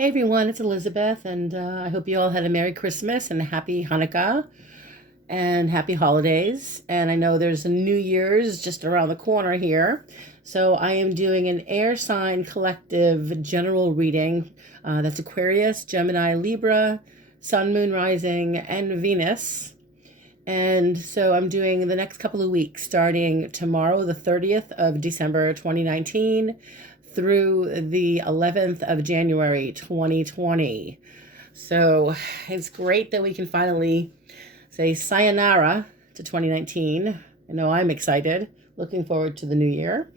Hey everyone, it's Elizabeth, and I hope you all had a Merry Christmas and a Happy Hanukkah and Happy Holidays. And I know there's a New Year's just around the corner here. So I am doing an air sign collective general reading. That's Aquarius, Gemini, Libra, Sun, Moon, Rising, and Venus. And so I'm doing the next couple of weeks, starting tomorrow, the 30th of December 2019, through the 11th of January 2020. So it's great that we can finally say sayonara to 2019. I know I'm excited, looking forward to the new year.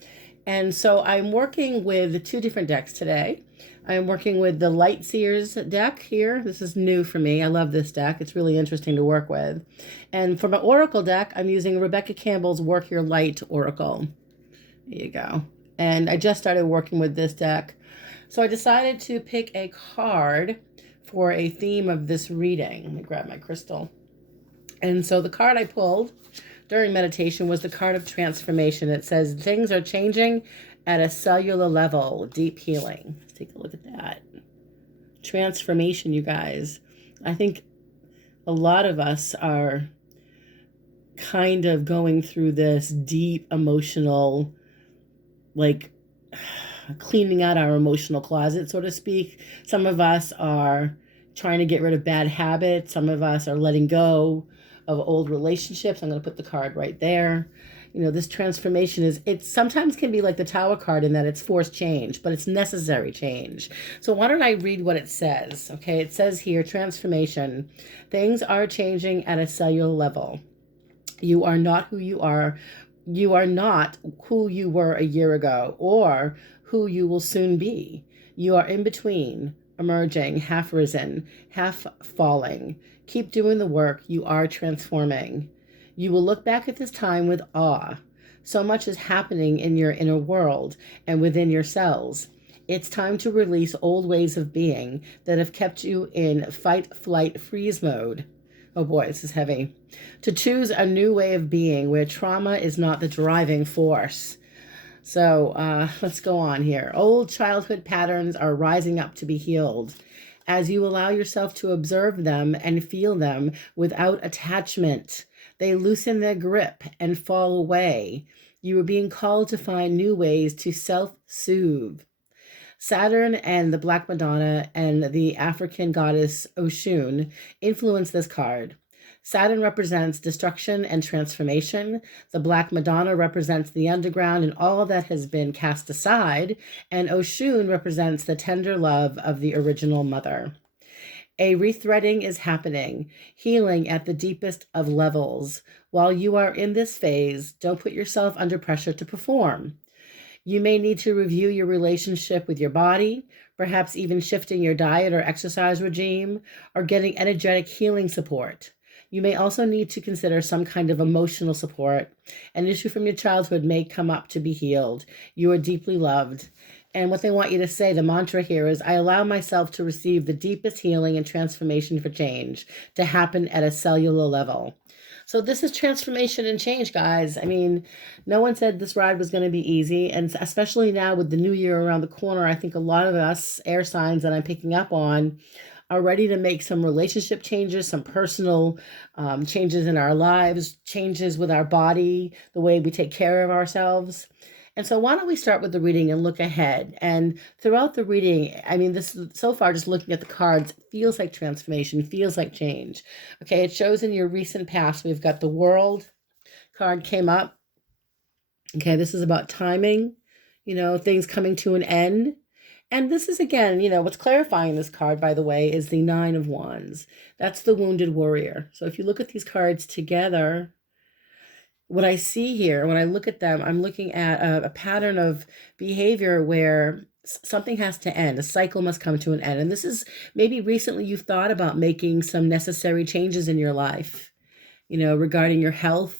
And so I'm working with two different decks today. I'm working with the Light Seers deck here. This is new for me. I love this deck. It's really interesting to work with. And for my Oracle deck, I'm using Rebecca Campbell's Work Your Light Oracle. There you go. And I just started working with this deck. So I decided to pick a card for a theme of this reading. Let me grab my crystal. And so the card I pulled during meditation was the card of transformation. It says, things are changing at a cellular level, deep healing. Let's take a look at that. Transformation, you guys. I think a lot of us are kind of going through this deep emotional, like cleaning out our emotional closet, so to speak. Some of us are trying to get rid of bad habits. Some of us are letting go of old relationships. I'm going to put the card right there. You know, this transformation it sometimes can be like the Tower card in that it's forced change, but it's necessary change. So why don't I read what it says? Okay, it says here, transformation. Things are changing at a cellular level. You are not who you are. You are not who you were a year ago or who you will soon be. You are in between, emerging, half risen, half falling. Keep doing the work. You are transforming. You will look back at this time with awe. So much is happening in your inner world and within your cells. It's time to release old ways of being that have kept you in fight, flight, freeze mode. Oh boy, this is heavy. To choose a new way of being where trauma is not the driving force. So let's go on here. Old childhood patterns are rising up to be healed. As you allow yourself to observe them and feel them without attachment, they loosen their grip and fall away. You are being called to find new ways to self-soothe. Saturn and the Black Madonna and the African goddess Oshun influence this card. Saturn represents destruction and transformation. The Black Madonna represents the underground and all that has been cast aside. And Oshun represents the tender love of the original mother. A rethreading is happening, healing at the deepest of levels. While you are in this phase, don't put yourself under pressure to perform. You may need to review your relationship with your body, perhaps even shifting your diet or exercise regime, or getting energetic healing support. You may also need to consider some kind of emotional support. An issue from your childhood may come up to be healed. You are deeply loved. And what they want you to say, the mantra here is, I allow myself to receive the deepest healing and transformation for change to happen at a cellular level. So this is transformation and change, guys. I mean, no one said this ride was going to be easy. And especially now with the new year around the corner, I think a lot of us air signs that I'm picking up on are ready to make some relationship changes, some personal changes in our lives, changes with our body, the way we take care of ourselves. And so why don't we start with the reading and look ahead? And throughout the reading, I mean, this so far, just looking at the cards, feels like transformation, feels like change. Okay, it shows in your recent past. We've got the World card came up. Okay, this is about timing, things coming to an end. And this is, again, what's clarifying this card, by the way, is the Nine of Wands. That's the Wounded Warrior. So if you look at these cards together, what I see here, when I look at them, I'm looking at a pattern of behavior where something has to end. A cycle must come to an end. And this is maybe recently you've thought about making some necessary changes in your life, regarding your health,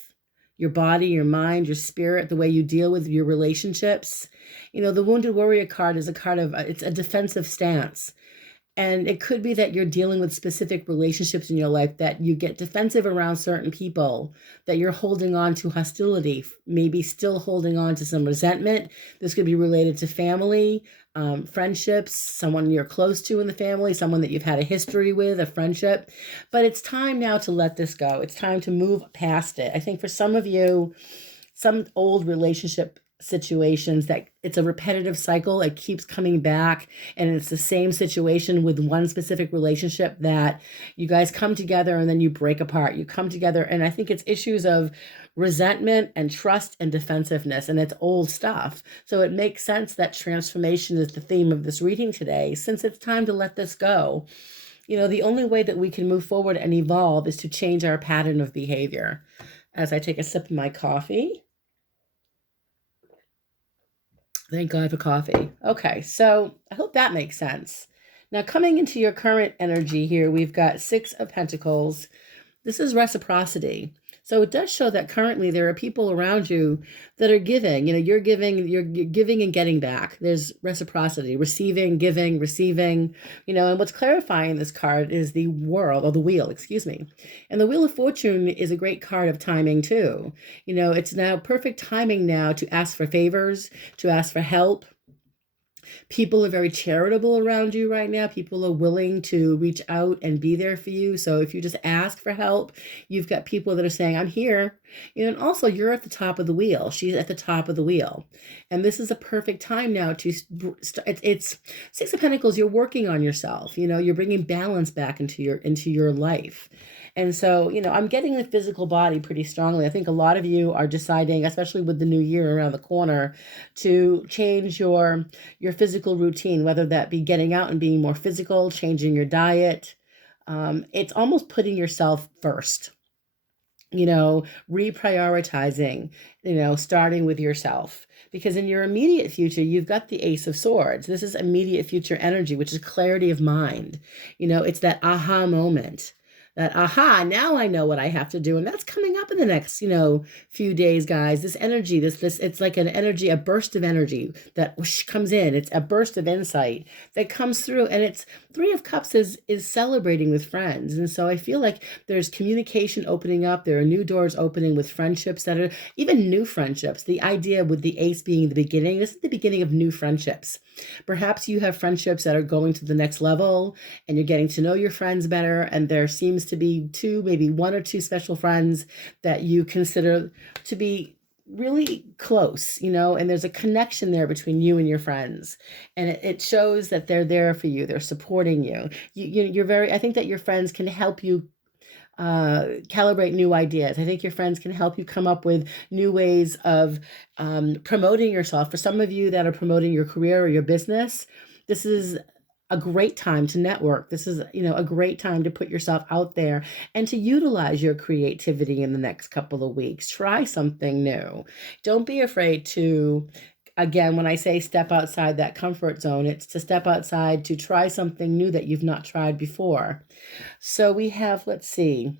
your body, your mind, your spirit, the way you deal with your relationships. The Wounded Warrior card is a card of, it's a defensive stance. And it could be that you're dealing with specific relationships in your life that you get defensive around certain people, that you're holding on to hostility, maybe still holding on to some resentment. This could be related to family, friendships, someone you're close to in the family, someone that you've had a history with, a friendship. But it's time now to let this go. It's time to move past it. I think for some of you, some old relationship situations that it's a repetitive cycle, it keeps coming back, and it's the same situation with one specific relationship that you guys come together and then you break apart. You come together, and I think it's issues of resentment and trust and defensiveness, and it's old stuff. So it makes sense that transformation is the theme of this reading today, since it's time to let this go. The only way that we can move forward and evolve is to change our pattern of behavior. As I take a sip of my coffee. Thank God for coffee. Okay, so I hope that makes sense. Now, coming into your current energy here, we've got Six of Pentacles. This is reciprocity. So it does show that currently there are people around you that are giving. You're giving and getting back. There's reciprocity, receiving, giving, receiving. And what's clarifying this card is the world, or the wheel, excuse me. And the Wheel of Fortune is a great card of timing too. It's now perfect timing now to ask for favors, to ask for help. People are very charitable around you right now. People are willing to reach out and be there for you. So if you just ask for help, you've got people that are saying, I'm here. And also you're at the top of the wheel. She's at the top of the wheel. And this is a perfect time now to, it's Six of Pentacles. You're working on yourself. You're bringing balance back into your life. And so, I'm getting the physical body pretty strongly. I think a lot of you are deciding, especially with the new year around the corner, to change your physical routine, whether that be getting out and being more physical, changing your diet. It's almost putting yourself first, reprioritizing, starting with yourself. Because in your immediate future, you've got the Ace of Swords. This is immediate future energy, which is clarity of mind. It's that aha moment. That, aha, now I know what I have to do. And that's coming up in the next, few days, guys. This energy, it's like an energy, a burst of energy that whoosh, comes in. It's a burst of insight that comes through. And it's Three of Cups is celebrating with friends. And so I feel like there's communication opening up. There are new doors opening with friendships that are even new friendships. The idea with the Ace being the beginning, this is the beginning of new friendships. Perhaps you have friendships that are going to the next level and you're getting to know your friends better. And there seems to be two, maybe one or two special friends that you consider to be really close, and there's a connection there between you and your friends. And it shows that they're there for you. They're supporting you. I think that your friends can help you calibrate new ideas. I think your friends can help you come up with new ways of promoting yourself. For some of you that are promoting your career or your business, this is a great time to network. This is, a great time to put yourself out there and to utilize your creativity in the next couple of weeks. Try something new. Don't be afraid to, again, when I say step outside that comfort zone, it's to step outside to try something new that you've not tried before. So we have, let's see.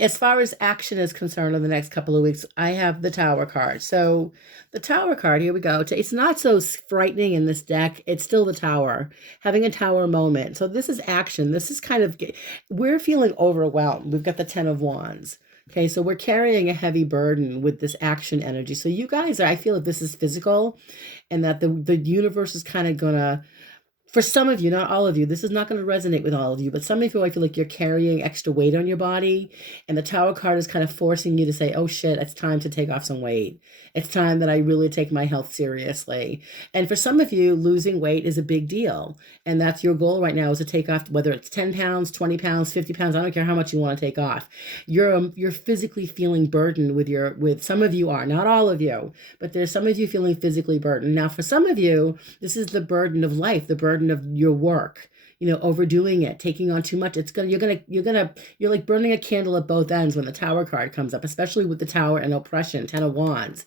As far as action is concerned in the next couple of weeks, I have the Tower card. So the Tower card, here we go. It's not so frightening in this deck. It's still the Tower, having a Tower moment. So this is action. This is we're feeling overwhelmed. We've got the Ten of Wands. Okay, so we're carrying a heavy burden with this action energy. So you guys, I feel like this is physical and that the universe is kind of going to, for some of you, not all of you, this is not going to resonate with all of you, but some of you, I feel like you're carrying extra weight on your body, and the Tower card is kind of forcing you to say, oh shit, it's time to take off some weight. It's time that I really take my health seriously. And for some of you, losing weight is a big deal, and that's your goal right now, is to take off, whether it's 10 pounds, 20 pounds, 50 pounds, I don't care how much you want to take off. You're physically feeling burdened with some of you are, not all of you, but there's some of you feeling physically burdened. Now, for some of you, this is the burden of life, the burden of your work, overdoing it, taking on too much. You're like burning a candle at both ends when the Tower card comes up, especially with the Tower and oppression, Ten of Wands.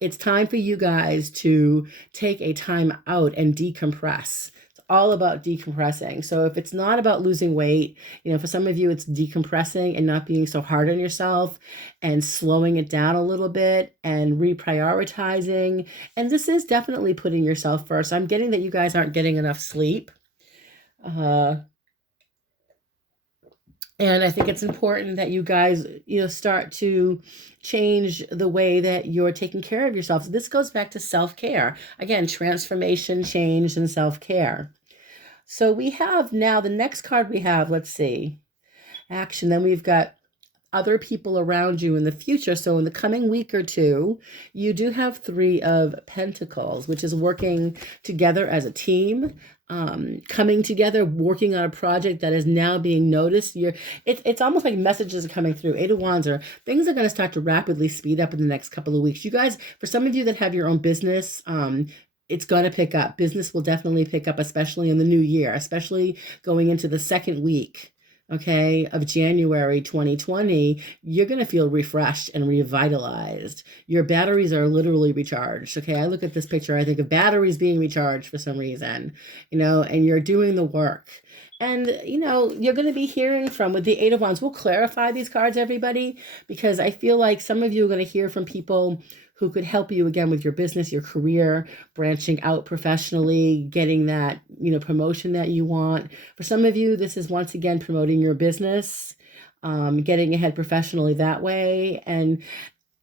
It's time for you guys to take a time out and decompress. It's all about decompressing. So if it's not about losing weight, for some of you, it's decompressing and not being so hard on yourself and slowing it down a little bit and reprioritizing. And this is definitely putting yourself first. I'm getting that you guys aren't getting enough sleep. And I think it's important that you guys, start to change the way that you're taking care of yourself. So this goes back to self-care. Again, transformation, change, and self-care. So we have now the next card we have, let's see, action. Then we've got other people around you in the future. So in the coming week or two, you do have Three of Pentacles, which is working together as a team, coming together, working on a project that is now being noticed. It's almost like messages are coming through. Eight of Wands, or things are going to start to rapidly speed up in the next couple of weeks. You guys, for some of you that have your own business, it's going to pick up. Business will definitely pick up, especially in the new year, especially going into the second week, okay, of January 2020. You're going to feel refreshed and revitalized. Your batteries are literally recharged, okay? I look at this picture, I think of batteries being recharged for some reason, and you're doing the work. And, you're going to be hearing from, with the Eight of Wands, we'll clarify these cards, everybody, because I feel like some of you are going to hear from people who could help you again with your business, your career, branching out professionally, getting that, promotion that you want. For some of you, this is once again promoting your business, getting ahead professionally that way. And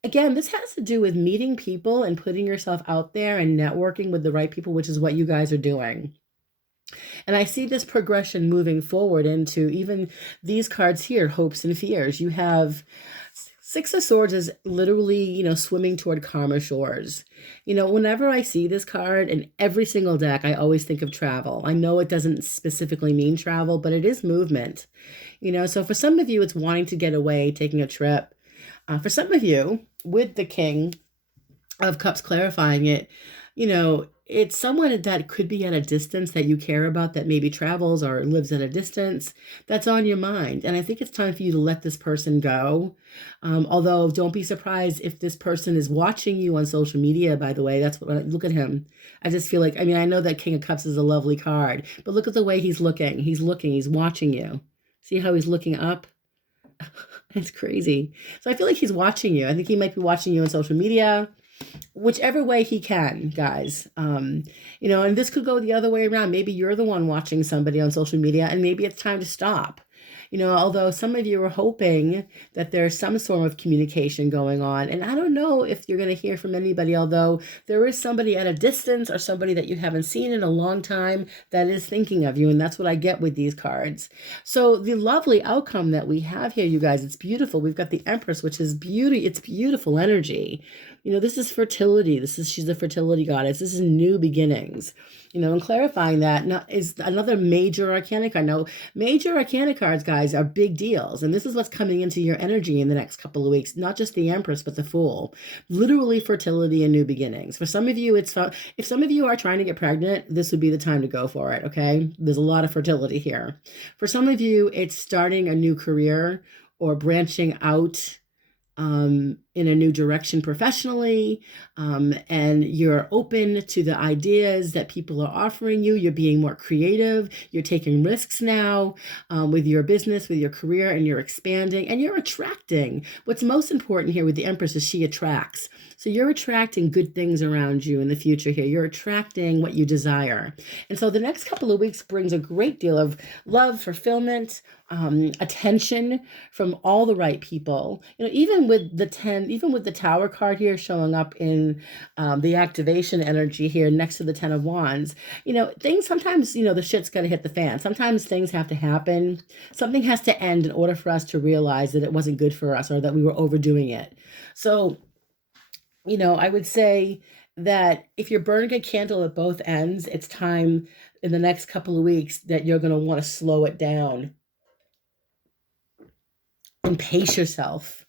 again, this has to do with meeting people and putting yourself out there and networking with the right people, which is what you guys are doing. And I see this progression moving forward into even these cards here, hopes and fears. You have Six of Swords is literally, swimming toward calmer shores. Whenever I see this card in every single deck, I always think of travel. I know it doesn't specifically mean travel, but it is movement. So for some of you, it's wanting to get away, taking a trip. For some of you, with the King of Cups clarifying it, it's someone that could be at a distance that you care about, that maybe travels or lives at a distance, that's on your mind. And I think it's time for you to let this person go. Although don't be surprised if this person is watching you on social media, by the way. That's what, look at him. I just feel like, I know that King of Cups is a lovely card, but look at the way he's looking. He's watching you. See how he's looking up? It's crazy. So I feel like he's watching you. I think he might be watching you on social media, whichever way he can, guys. And this could go the other way around. Maybe you're the one watching somebody on social media, and maybe it's time to stop. Although some of you are hoping that there's some sort of communication going on. And I don't know if you're going to hear from anybody, although there is somebody at a distance or somebody that you haven't seen in a long time that is thinking of you. And that's what I get with these cards. So the lovely outcome that we have here, you guys, it's beautiful. We've got the Empress, which is beauty. It's beautiful energy. This is fertility. She's a fertility goddess. This is new beginnings. And clarifying that is another major arcana card. Now, major arcana cards, guys, are big deals. And this is what's coming into your energy in the next couple of weeks. Not just the Empress, but the Fool. Literally fertility and new beginnings. For some of you, if some of you are trying to get pregnant, this would be the time to go for it, okay? There's a lot of fertility here. For some of you, it's starting a new career or branching out in a new direction professionally, and you're open to the ideas that people are offering you. You're being more creative. You're taking risks now with your business, with your career, and you're expanding and you're attracting. What's most important here with the Empress is she attracts. So you're attracting good things around you in the future here. You're attracting what you desire. And so the next couple of weeks brings a great deal of love, fulfillment, attention from all the right people. Even with the Tower card here showing up in the activation energy here next to the Ten of Wands, things sometimes, the shit's got to hit the fan. Sometimes things have to happen. Something has to end in order for us to realize that it wasn't good for us or that we were overdoing it. So, I would say that if you're burning a candle at both ends, it's time in the next couple of weeks that you're going to want to slow it down and pace yourself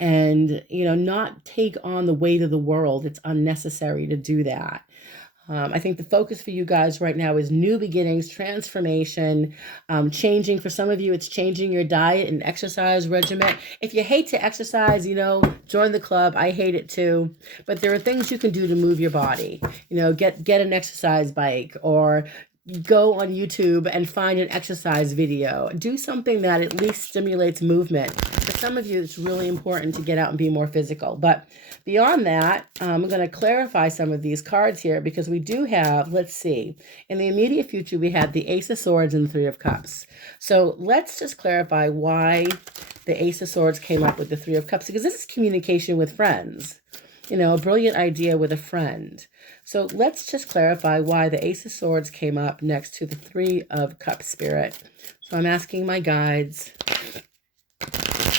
and, not take on the weight of the world. It's unnecessary to do that. I think the focus for you guys right now is new beginnings, transformation, changing. For some of you, it's changing your diet and exercise regimen. If you hate to exercise, join the club. I hate it too. But there are things you can do to move your body. Get an exercise bike or go on YouTube and find an exercise video. Do something that at least stimulates movement. For some of you, it's really important to get out and be more physical. But beyond that, I'm going to clarify some of these cards here because we do have, let's see, in the immediate future, we have the Ace of Swords and the Three of Cups. So let's just clarify why the Ace of Swords came up with the Three of Cups, because this is communication with friends. You know, a brilliant idea with a friend. So let's just clarify why the Ace of Swords came up next to the Three of Cups, Spirit. So I'm asking my guides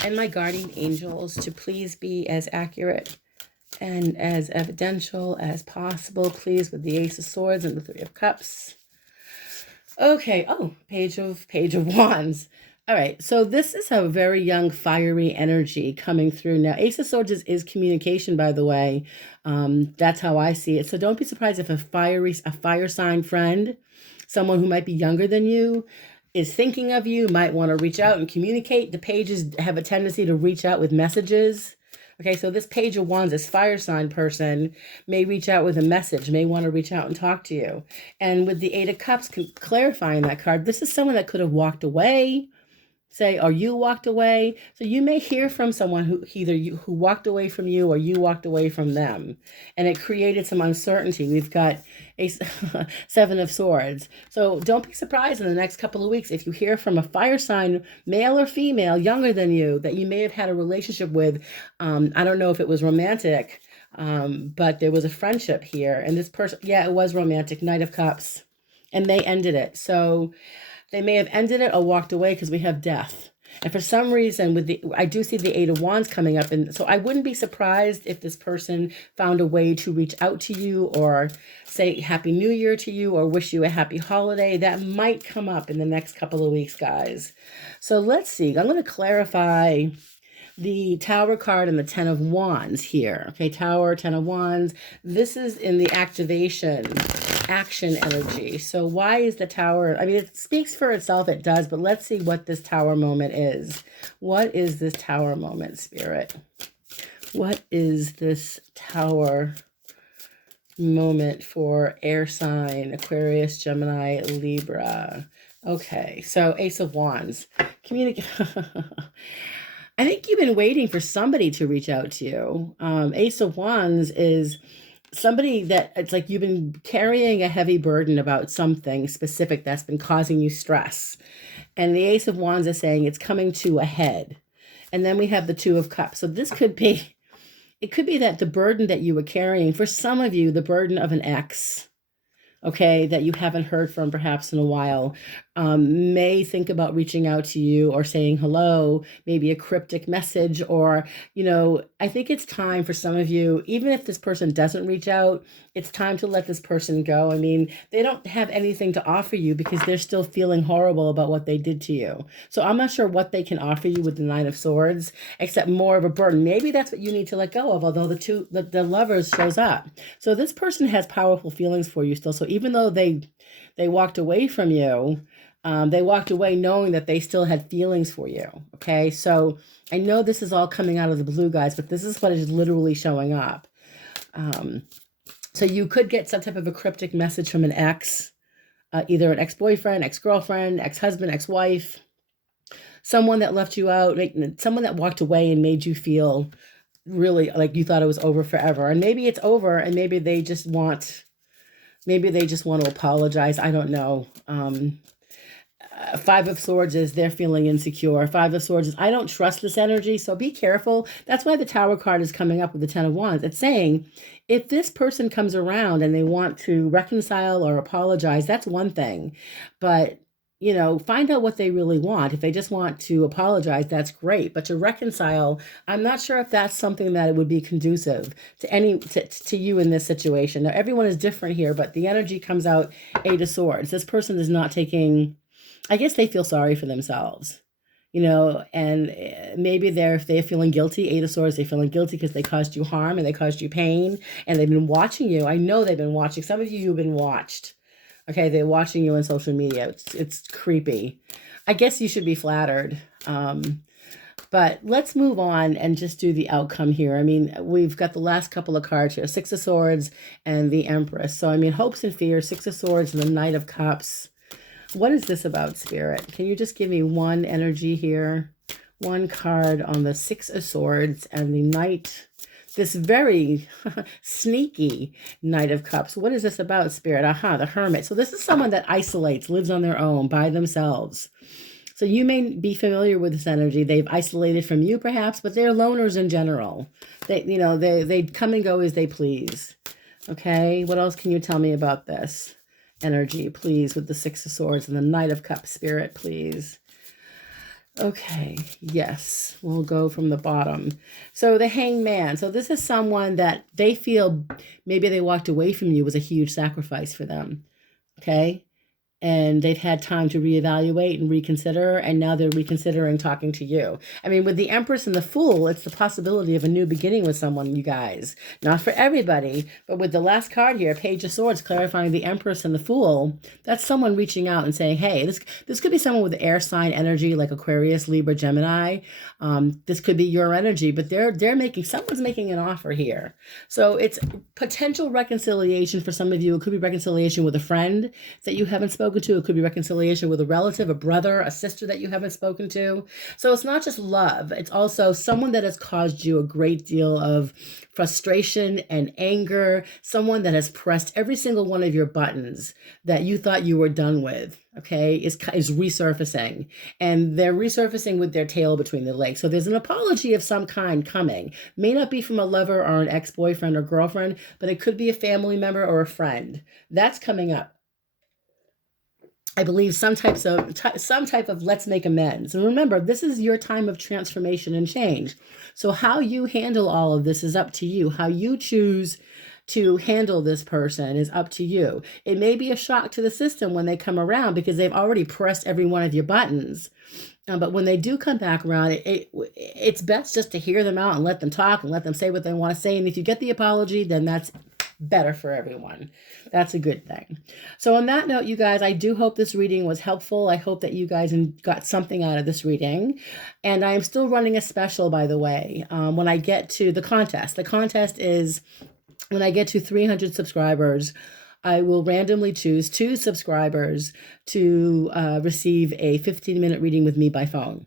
and my guardian angels to please be as accurate and as evidential as possible, please, with the Ace of Swords and the Three of Cups. Okay, oh, Page of Wands. All right, so this is a very young, fiery energy coming through. Now, Ace of Swords is communication, by the way. That's how I see it. So don't be surprised if a fire sign friend, someone who might be younger than you, is thinking of you, might want to reach out and communicate. The pages have a tendency to reach out with messages. Okay, so this Page of Wands, this fire sign person may reach out with a message, may want to reach out and talk to you. And with the Eight of Cups, clarifying that card, this is someone that could have walked away, say, or you walked away. So you may hear from someone who who walked away from you or you walked away from them. And it created some uncertainty. We've got a Seven of Swords. So don't be surprised in the next couple of weeks if you hear from a fire sign, male or female, younger than you, that you may have had a relationship with. I don't know if it was romantic, but there was a friendship here. And this person, yeah, it was romantic, Knight of Cups. And they ended it. So they may have ended it or walked away because we have death. And for some reason, I do see the Eight of Wands coming up. And so I wouldn't be surprised if this person found a way to reach out to you or say Happy New Year to you or wish you a happy holiday. That might come up in the next couple of weeks, guys. So let's see. I'm going to clarify the Tower card and the Ten of Wands here. Okay, Tower, Ten of Wands. This is in the action energy. So why is the Tower? I mean, it speaks for itself, it does, but let's see what this Tower moment is. What is this Tower moment, Spirit? What is this Tower moment for air sign, Aquarius, Gemini, Libra? Okay, so Ace of Wands. I think you've been waiting for somebody to reach out to you. Ace of Wands is somebody that it's like you've been carrying a heavy burden about something specific that's been causing you stress. And the Ace of Wands is saying it's coming to a head. And then we have the Two of Cups. So this could be, it could be that the burden that you were carrying, for some of you, the burden of an ex, okay, that you haven't heard from perhaps in a while, may think about reaching out to you or saying hello, maybe a cryptic message, or, you know, I think it's time for some of you, even if this person doesn't reach out, it's time to let this person go. I mean, they don't have anything to offer you because they're still feeling horrible about what they did to you. So I'm not sure what they can offer you with the Nine of Swords, except more of a burden. Maybe that's what you need to let go of, although the Lovers shows up. So this person has powerful feelings for you still. So even though they walked away from you, they walked away knowing that they still had feelings for you. Okay, so I know this is all coming out of the blue, guys, but this is what is literally showing up. So you could get some type of a cryptic message from an ex, either an ex-boyfriend, ex-girlfriend, ex-husband, ex-wife, someone that left you out, someone that walked away and made you feel really like you thought it was over forever. And maybe it's over, and maybe they just want to apologize. I don't know. Five of Swords is they're feeling insecure. Five of Swords is I don't trust this energy, so be careful. That's why the Tower card is coming up with the Ten of Wands. It's saying if this person comes around and they want to reconcile or apologize, that's one thing. But, you know, find out what they really want. If they just want to apologize, that's great. But to reconcile, I'm not sure if that's something that it would be conducive to you in this situation. Now, everyone is different here, but the energy comes out Eight of Swords. This person is not taking, I guess they feel sorry for themselves, you know, and maybe if they're feeling guilty, Eight of Swords, they're feeling guilty because they caused you harm and they caused you pain and they've been watching you. I know they've been watching. Some of you've been watched. Okay, they're watching you on social media. It's creepy. I guess you should be flattered. But let's move on and just do the outcome here. I mean, we've got the last couple of cards here, Six of Swords and the Empress. So, I mean, hopes and fears, Six of Swords and the Knight of Cups. What is this about, Spirit? Can you just give me one energy here? One card on the Six of Swords and the Knight, this very sneaky Knight of Cups. What is this about, Spirit? Aha, the Hermit. So this is someone that isolates, lives on their own, by themselves. So you may be familiar with this energy. They've isolated from you, perhaps, but they're loners in general. They come and go as they please. Okay, what else can you tell me about this energy, please, with the Six of Swords and the Knight of Cups, Spirit, please? Okay, yes, we'll go from the bottom. So the Hangman. So this is someone that they feel maybe they walked away from you was a huge sacrifice for them. Okay, and they've had time to reevaluate and reconsider, and now they're reconsidering talking to you. I mean, with the Empress and the Fool, it's the possibility of a new beginning with someone, you guys. Not for everybody, but with the last card here, Page of Swords, clarifying the Empress and the Fool, that's someone reaching out and saying, hey, this could be someone with air sign energy like Aquarius, Libra, Gemini. This could be your energy, but someone's making an offer here. So it's potential reconciliation for some of you. It could be reconciliation with a friend that you haven't spoken to. It could be reconciliation with a relative, a brother, a sister that you haven't spoken to. So it's not just love. It's also someone that has caused you a great deal of frustration and anger, someone that has pressed every single one of your buttons that you thought you were done with, okay, is resurfacing. And they're resurfacing with their tail between their legs. So there's an apology of some kind coming. May not be from a lover or an ex-boyfriend or girlfriend, but it could be a family member or a friend. That's coming up. I believe some type of let's make amends. And remember, this is your time of transformation and change. So how you handle all of this is up to you. How you choose to handle this person is up to you. It may be a shock to the system when they come around because they've already pressed every one of your buttons. But when they do come back around, it's best just to hear them out and let them talk and let them say what they want to say. And if you get the apology, then that's better for everyone. That's a good thing. So on that note, you guys, I do hope this reading was helpful. I hope that you guys got something out of this reading. And I am still running a special, by the way, when I get to the contest. The contest is when I get to 300 subscribers, I will randomly choose 2 subscribers to receive a 15-minute reading with me by phone.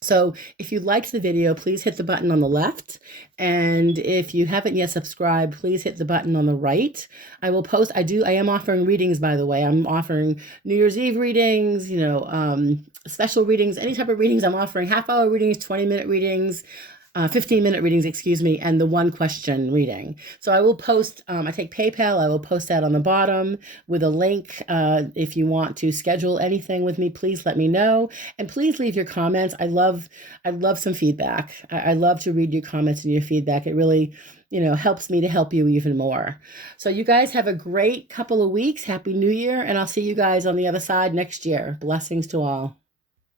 So if you liked the video, please hit the button on the left. And if you haven't yet subscribed, please hit the button on the right. I will post, I am offering readings, by the way. I'm offering New Year's Eve readings, special readings, any type of readings. I'm offering half-hour readings, 20-minute readings, 15-minute readings, and the 1-question reading. So I will post, I take PayPal, I will post that on the bottom with a link. If you want to schedule anything with me, please let me know. And please leave your comments. I love some feedback. I love to read your comments and your feedback. It really, helps me to help you even more. So you guys have a great couple of weeks. Happy New Year. And I'll see you guys on the other side next year. Blessings to all.